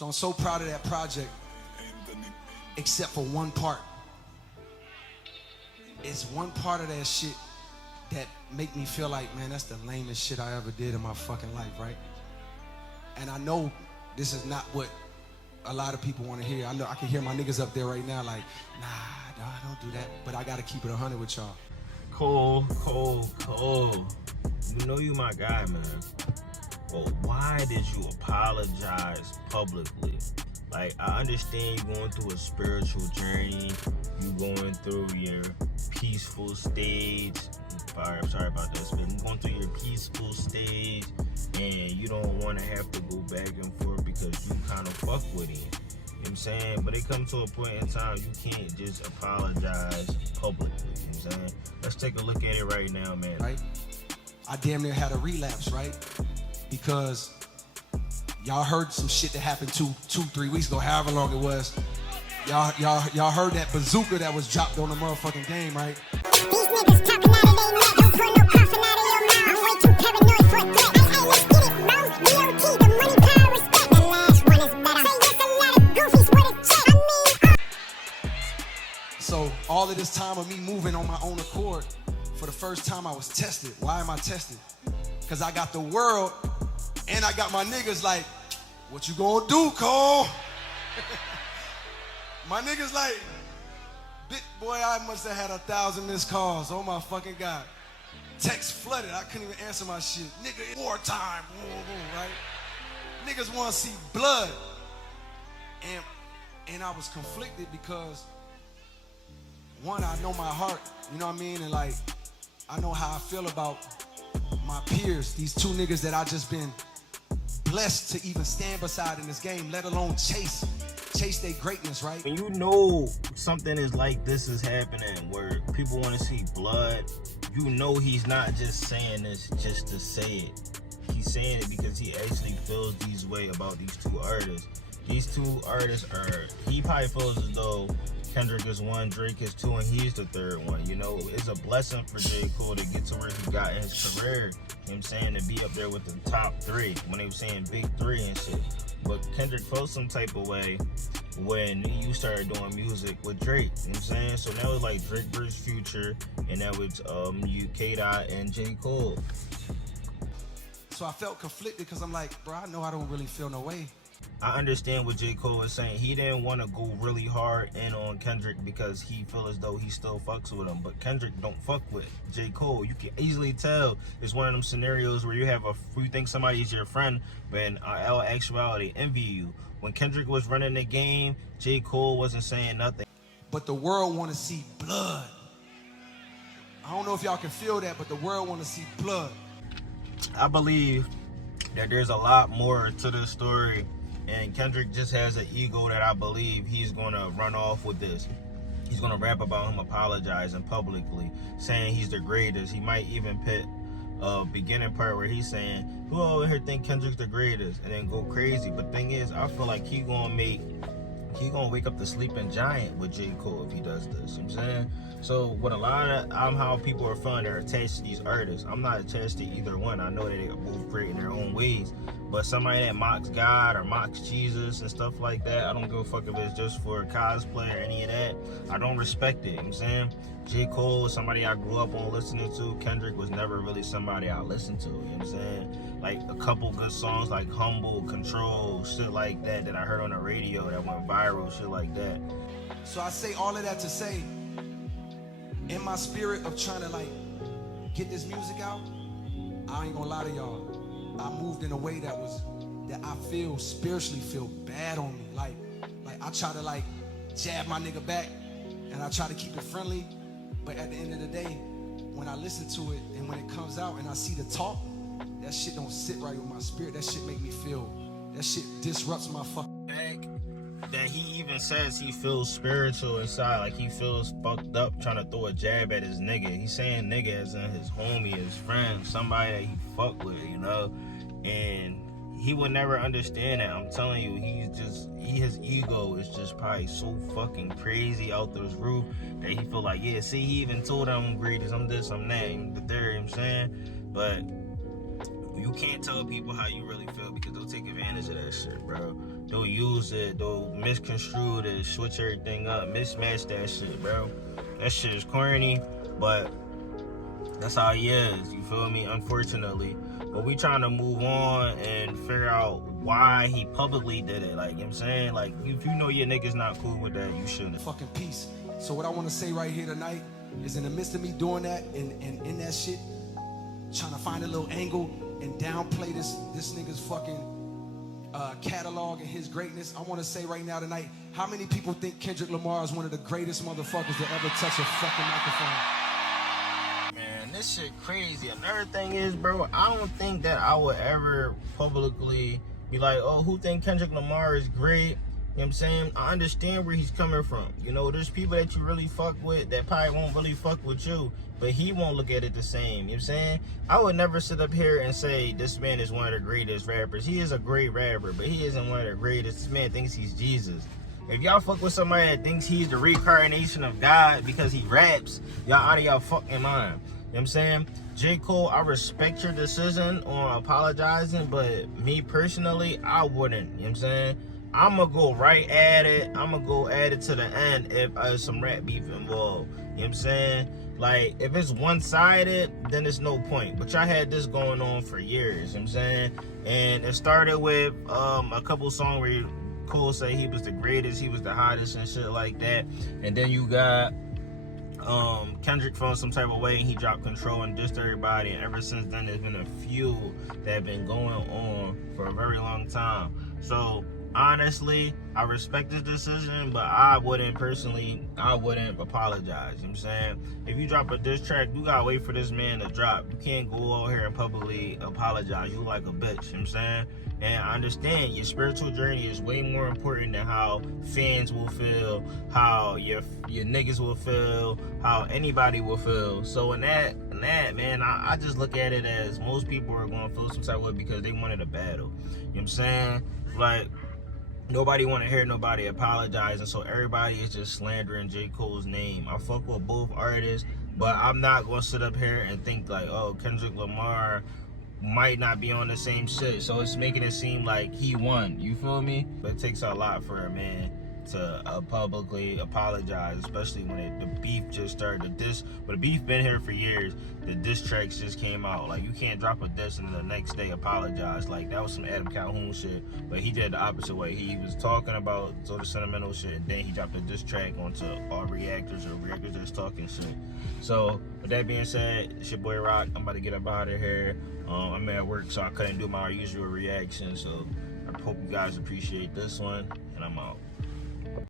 So I'm so proud of that project, except for one part. It's one part of that shit that make me feel like, man, that's the lamest shit I ever did in my fucking life, right? And I know this is not what a lot of people want to hear. I know I can hear my niggas up there right now like, nah, don't do that. But I gotta keep it 100 with y'all. Cole. You know you my guy, man. Well, why did you apologize publicly? Like, I understand you going through a spiritual journey. You going through your peaceful stage. I'm sorry about that, but you going through your peaceful stage, and you don't want to have to go back and forth because you kind of fuck with him. You know what I'm saying? But it comes to a point in time you can't just apologize publicly. You know what I'm saying? Let's take a look at it right now, man. Right? I damn near had a relapse, right? Because y'all heard some shit that happened 3 weeks ago, however long it was. Y'all heard that bazooka that was dropped on the motherfucking game, right? These niggas talking out of their neck, don't pour no coffin out of your mouth. I'm way too paranoid for a threat. Hey, let's get it, bro. DOT, the money, power, respect. The last one is better. Say yes, a lot of goofies with a check. I mean, So all of this time of me moving on my own accord, for the first time I was tested. Why am I tested? Because I got the world and I got my niggas like, what you gonna do, Cole? My niggas like, boy, I must have had 1,000 missed calls. Oh my fucking God. Text flooded. I couldn't even answer my shit. Nigga, it's wartime. Right? Niggas want to see blood. And I was conflicted because, one, I know my heart. You know what I mean? And like, I know how I feel about my peers. These two niggas that I just been blessed to even stand beside in this game, let alone chase their greatness, right? When you know something is like this is happening where people want to see blood, you know he's not just saying this just to say it. He's saying it because he actually feels these way about these two artists. These two artists he probably feels as though Kendrick is one, Drake is two, and he's the third one. You know, it's a blessing for J. Cole to get to where he got in his career. You know what I'm saying? To be up there with the top three when they were saying big three and shit. But Kendrick felt some type of way when you started doing music with Drake. You know what I'm saying? So now it's like Drake versus Future, and that was you, K-Dot, and J. Cole. So I felt conflicted because I'm like, bro, I know I don't really feel no way. I understand what J. Cole was saying. He didn't want to go really hard in on Kendrick because he feel as though he still fucks with him. But Kendrick don't fuck with J. Cole. You can easily tell it's one of them scenarios where you think somebody's your friend, but in all actuality, envy you. When Kendrick was running the game, J. Cole wasn't saying nothing. But the world want to see blood. I don't know if y'all can feel that, but the world want to see blood. I believe that there's a lot more to this story, and Kendrick just has an ego that I believe he's going to run off with this. He's going to rap about him apologizing publicly, saying he's the greatest. He might even put a beginning part where he's saying, who over here think Kendrick's the greatest, and then go crazy. But thing is, I feel like he gonna wake up the sleeping giant with J. Cole if he does this. You know what I'm saying? So with a lot of how people are feeling, they're attached to these artists. I'm not attached to either one. I know that they are both great in their own ways. But somebody that mocks God or mocks Jesus and stuff like that, I don't give a fuck if it's just for cosplay or any of that. I don't respect it. You know what I'm saying? J. Cole is somebody I grew up on listening to. Kendrick was never really somebody I listened to. You know what I'm saying? Like a couple good songs like Humble, Control, shit like that I heard on the radio that went viral, shit like that. So I say all of that to say, in my spirit of trying to like get this music out, I ain't gonna lie to y'all. I moved in a way that I feel spiritually feel bad on me. Like I try to like jab my nigga back and I try to keep it friendly. But at the end of the day, when I listen to it and when it comes out and I see the talk, that shit don't sit right with my spirit. That shit make me feel, that shit disrupts my fucking that he even says he feels spiritual inside, like he feels fucked up trying to throw a jab at his nigga. He's saying nigga as in his homie, his friend, somebody that he fuck with, you know? And he would never understand that. I'm telling you, his ego is just probably so fucking crazy out this roof that he feel like, yeah, see, he even told him I'm greatest, I'm this, I'm that, I'm the third, you know what I'm saying? But you can't tell people how you really feel because they'll take advantage of that shit, bro. they'll use it, they'll misconstrue it, switch everything up, mismatch that shit, bro. That shit is corny, but that's how he is, you feel me, unfortunately. But we trying to move on and figure out why he publicly did it. Like, you know what I'm saying? Like, if you know your nigga's not cool with that, you shouldn't. Fucking peace. So what I want to say right here tonight is, in the midst of me doing that and in that shit, trying to find a little angle and downplay this nigga's fucking catalog and his greatness, I want to say right now tonight, how many people think Kendrick Lamar is one of the greatest motherfuckers to ever touch a fucking microphone? Man, this shit crazy. Another thing is, bro, I don't think that I would ever publicly be like, oh, who think Kendrick Lamar is great? You know what I'm saying? I understand where he's coming from. You know, there's people that you really fuck with that probably won't really fuck with you, but he won't look at it the same. You know what I'm saying? I would never sit up here and say this man is one of the greatest rappers. He is a great rapper, but he isn't one of the greatest. This man thinks he's Jesus. If y'all fuck with somebody that thinks he's the reincarnation of God because he raps, y'all out of y'all fucking mind. You know what I'm saying? J. Cole, I respect your decision on apologizing, but me personally, I wouldn't. You know what I'm saying? I'm going to go right at it. I'm going to go at it to the end if there's some rap beef involved. You know what I'm saying? Like, if it's one-sided, then it's no point. But y'all had this going on for years, you know what I'm saying? And it started with a couple songs where Cole said he was the greatest, he was the hottest and shit like that. And then you got Kendrick felt some type of way and he dropped Control and dissed everybody. And ever since then, there's been a few that have been going on for a very long time. So honestly, I respect this decision, but I wouldn't apologize. You know what I'm saying? If you drop a diss track, you gotta wait for this man to drop. You can't go out here and publicly apologize. You like a bitch, you know what I'm saying? And I understand your spiritual journey is way more important than how fans will feel, how your niggas will feel, how anybody will feel. So in that, man, I just look at it as most people are gonna feel some type of way because they wanted a battle. You know what I'm saying? Like, nobody want to hear nobody apologizing, so everybody is just slandering J. Cole's name. I fuck with both artists, but I'm not going to sit up here and think like, oh, Kendrick Lamar might not be on the same shit, so it's making it seem like he won. You feel me? But it takes a lot for a man to publicly apologize, especially when the beef just started. But the beef been here for years. The diss tracks just came out. Like, you can't drop a diss and the next day apologize. Like, that was some Adam Calhoun shit, but he did the opposite way. He was talking about sort of sentimental shit, and then he dropped a diss track onto all reactors or reactors that's talking shit. So with that being said, it's your boy Rock. I'm about to get up out of here. I'm at work, so I couldn't do my usual reaction, so I hope you guys appreciate this one, and I'm out.